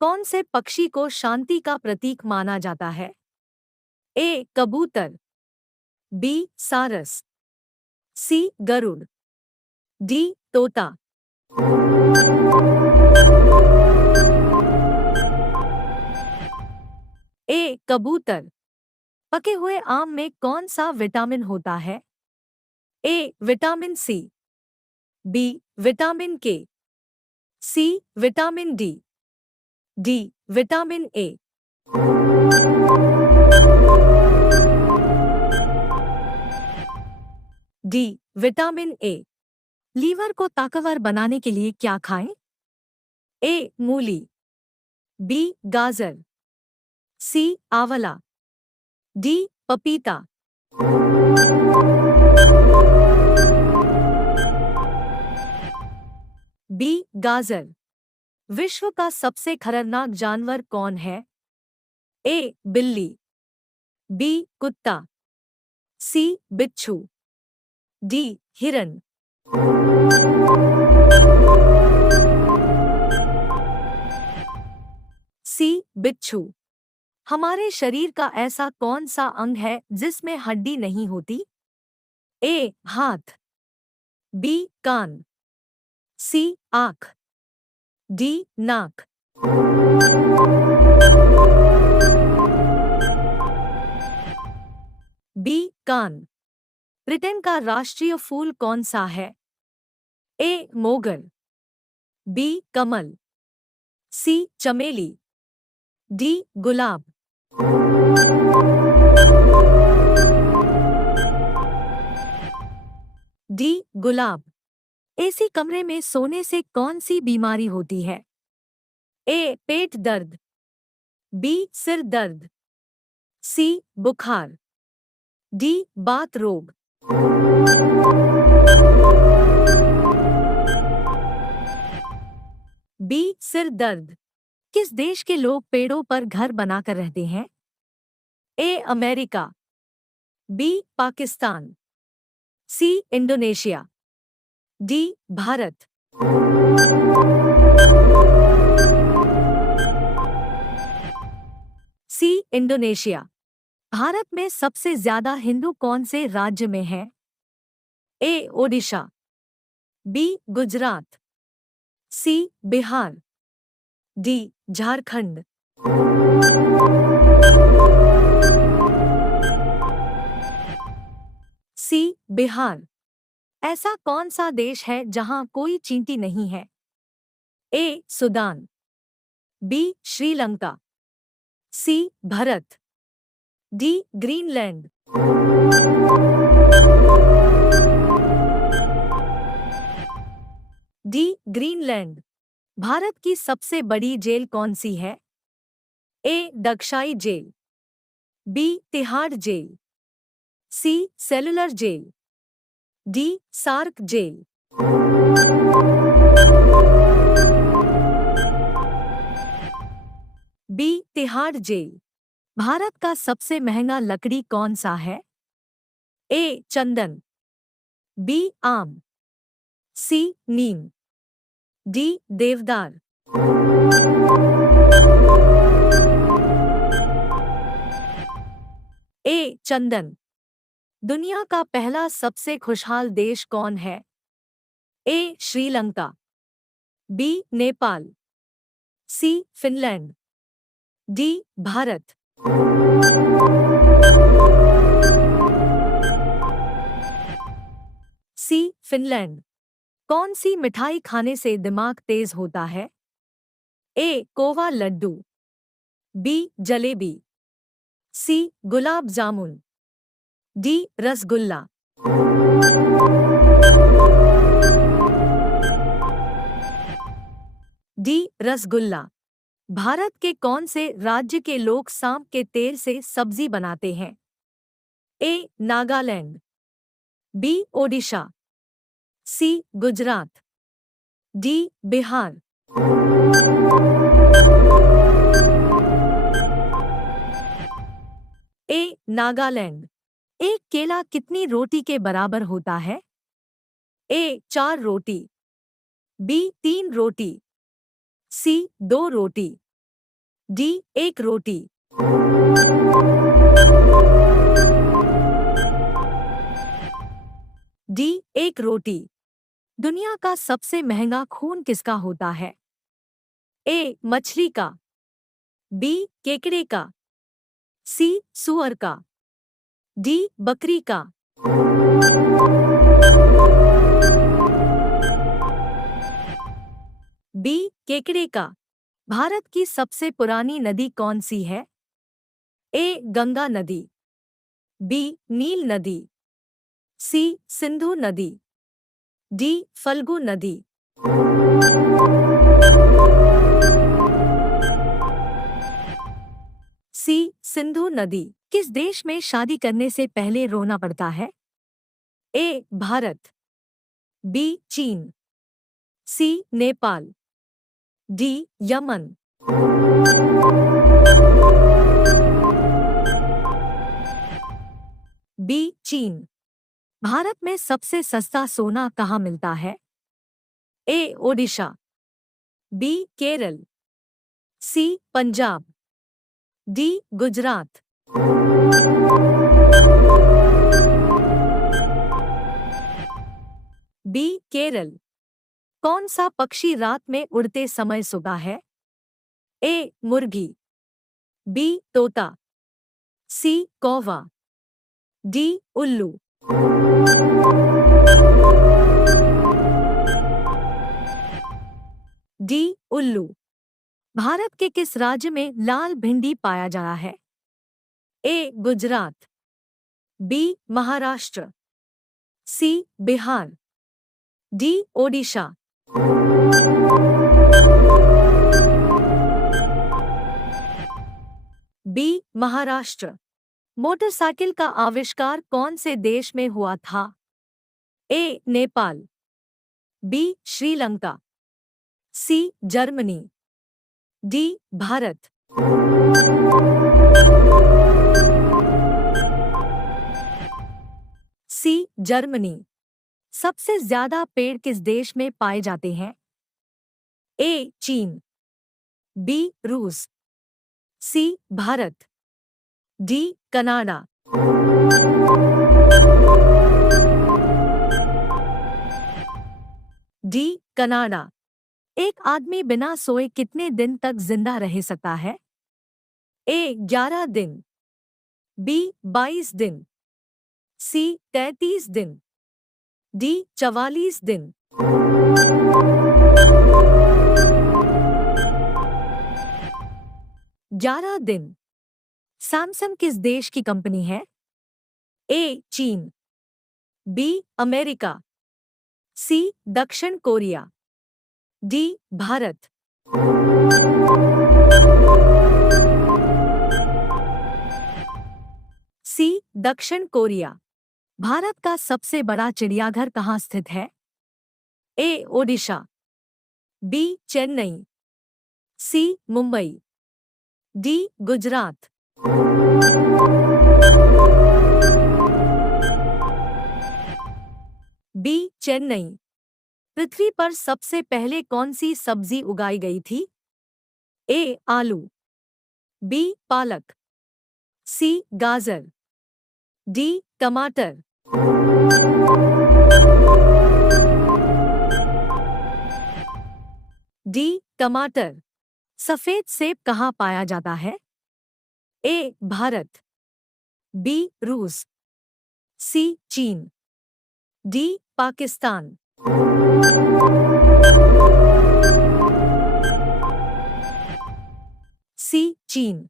कौन से पक्षी को शांति का प्रतीक माना जाता है? ए कबूतर, बी सारस, सी गरुड़, डी तोता। ए कबूतर। पके हुए आम में कौन सा विटामिन होता है? A vitamin C, B vitamin K, C vitamin D, D vitamin A. D vitamin A. Liver को ताकतवर बनाने के लिए क्या खाएं? ए मूली, बी गाजर, सी आंवला, डी पपीता। बी गाजर। विश्व का सबसे खतरनाक जानवर कौन है? ए बिल्ली, बी कुत्ता, सी बिच्छू, डी हिरन। सी बिच्छू। हमारे शरीर का ऐसा कौन सा अंग है जिसमें हड्डी नहीं होती? ए हाथ, बी कान, सी आँख, डी नाक। बी कान। ब्रिटेन का राष्ट्रीय फूल कौन सा है? ए मोगर, बी कमल, सी चमेली, डी गुलाब। डी गुलाब। एसी कमरे में सोने से कौन सी बीमारी होती है? ए पेट दर्द, बी सिर दर्द, सी बुखार, डी बात रोग। बी सिर दर्द। किस देश के लोग पेड़ों पर घर बनाकर रहते हैं? A America, B Pakistan, C Indonesia, D Bharat. C Indonesia. Bharat में सबसे ज्यादा हिंदू कौन से राज्य में हैं? A Odisha, B Gujarat, C Bihar, D Jharkhand. C Bihar. ऐसा कौन सा देश है जहां कोई चींटी नहीं है? A Sudan, B Sri Lanka, C Bharat, D Greenland. D Greenland. भारत की सबसे बड़ी जेल कौन सी है? ए दक्षाई jail, B Tihar jail, C cellular jail, D सार्क jail. B Tihar jail. Bharat का सबसे महंगा लकड़ी कौन सा है? ए चंदन, बी आम, सी नीम, डी देवदार। ए चंदन। दुनिया का पहला सबसे खुशहाल देश कौन है? ए श्रीलंका, बी नेपाल, सी फिनलैंड, डी भारत। सी फिनलैंड। कौन सी मिठाई खाने से दिमाग तेज होता है? ए कोवा लड्डू, बी जलेबी, सी गुलाब जामुन, डी रसगुल्ला। डी रसगुल्ला। भारत के कौन से राज्य के लोग सांप के तेल से सब्जी बनाते हैं? ए नागालैंड, बी ओडिशा, सी गुजरात, डी बिहार। ए नागालैंड। एक केला कितनी रोटी के बराबर होता है? ए 4 रोटी, बी 3 रोटी, सी 2 रोटी, डी एक रोटी। डी एक रोटी। दुनिया का सबसे महंगा खून किसका होता है? ए मछली का, बी केकड़े का, सी सूअर का, डी बकरी का। बी केकड़े का। भारत की सबसे पुरानी नदी कौन सी है? ए गंगा नदी, बी नील नदी, सी सिंधु नदी, डी फल्गु नदी। सी सिंधु नदी। किस देश में शादी करने से पहले रोना पड़ता है? ए भारत, बी चीन, सी नेपाल, डी यमन। बी चीन। भारत में सबसे सस्ता सोना कहाँ मिलता है? ए ओडिशा, बी केरल, सी पंजाब, डी गुजरात। बी केरल। कौन सा पक्षी रात में उड़ते समय सोता है? ए मुर्गी, बी तोता, सी कौवा, डी उल्लू। डी उल्लू। भारत के किस राज्य में लाल भिंडी पाया जाता है? A Gujarat, B Maharashtra, C Bihar, D Odisha. B Maharashtra. Motorcycle का आविष्कार कौन से देश में हुआ था? A Nepal, B Sri Lanka, C Germany, D Bharat. C Germany. सबसे ज्यादा पेड़ किस देश में पाए जाते हैं? ए चीन, बी रूस, C Bharat, D Canada. D Canada. एक आदमी बिना सोए कितने दिन तक जिंदा रह सकता है? ए 11 दिन, बी 22 दिन, सी 33 दिन, डी 44 दिन। ग्यारह दिन। सैमसंग किस देश की कंपनी है? ए चीन, बी अमेरिका, सी दक्षिण कोरिया, डी भारत। सी दक्षिण कोरिया। भारत का सबसे बड़ा चिड़ियाघर कहाँ स्थित है? ए ओडिशा, बी चेन्नई, सी मुंबई, डी गुजरात। बी चेन्नई। पृथ्वी पर सबसे पहले कौन सी सब्जी उगाई गई थी? ए आलू, बी पालक, सी गाजर, डी टमाटर। डी टमाटर। सफेद सेब कहाँ पाया जाता है? ए भारत, बी रूस, सी चीन, डी पाकिस्तान। सी चीन।